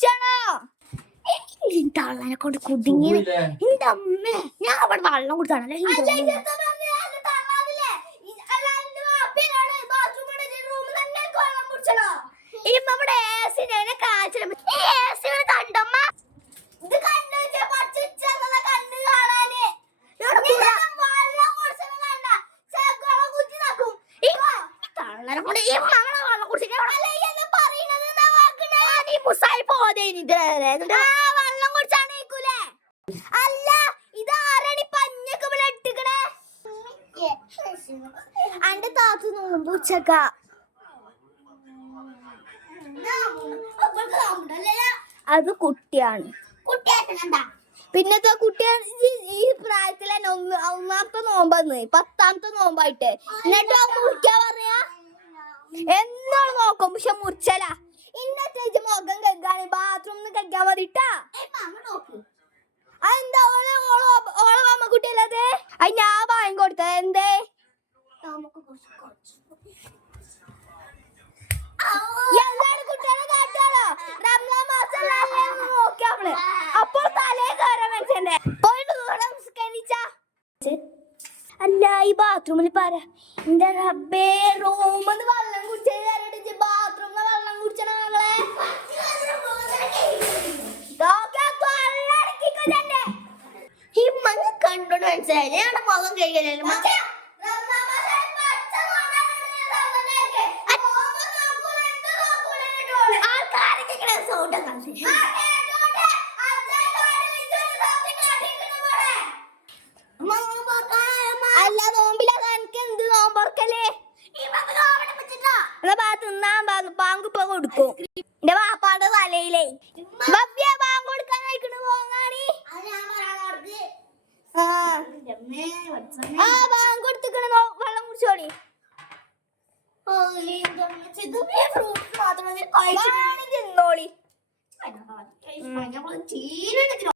കുടിച്ചാണോ? തള്ളനെ കൊണ്ട് കുടുങ്ങി. എന്റെ അമ്മേ, ഞാൻ അവിടെ വെള്ളം കുടിച്ചാണല്ലേ. അന്റെ താത്തു നോമ്പ് ഉച്ചക്ക അത് കുട്ടിയാണ്. പിന്നത്തെ കുട്ടിയാണ് ഈ പ്രായത്തിലെ ഒന്നാമത്തെ നോമ്പാന്ന് 10ാമത്തെ നോമ്പായിട്ട്. എന്നിട്ട് മുറിക്കാ പറയാ എന്നോട് നോക്കും. പക്ഷെ മുറിച്ചല ഇന്നത്തെ മുഖം കഴുകാണ് ബാത്റൂമിൽ കഴിക്കാൻ മതിട്ടാ. അതെന്താ ഓളെ മാമക്കുട്ടിയല്ലത്? അത് ഞാൻ വാങ്ങി കൊടുത്തത്. എന്തേ എല്ലാരും കുട്ടികളെ കാട്ടാലോ? റംസാൻ മാസമല്ലേ നോക്കിയാ നമ്മള്. അപ്പോൾ തലേ കയറാൻ വെച്ചേ പോയിട്ട് അല്ല ഈ ബാത്റൂമിൽ പറ. എന്റെ റബ്ബേ, റൂമിന്ന് വെള്ളം കുടിച്ചു ബാത്റൂമിന്ന് വെള്ളം കുടിച്ചണ മകളെ. ഈ മഞ്ഞ കണ്ടോണ്ട് മനസ്സിലായി. ഞങ്ങളുടെ മുഖം കഴിക്കലല്ലോ. അല്ല നോമ്പില്ലാതെ എനിക്ക് എന്ത് നോമ്പറക്കല്ലേ? ബാങ്ക് ഇപ്പൊ കൊടുക്കും. എന്റെ വാപ്പാടെ തലയിലേ ഭവ്യ ബാങ്ക് കൊടുക്കാൻ കഴിക്കണ പോങ്ങാണി. ബാങ്ക് കൊടുത്തിക്കണ വെള്ളം കുടിച്ചോടി. തിന്നോളി.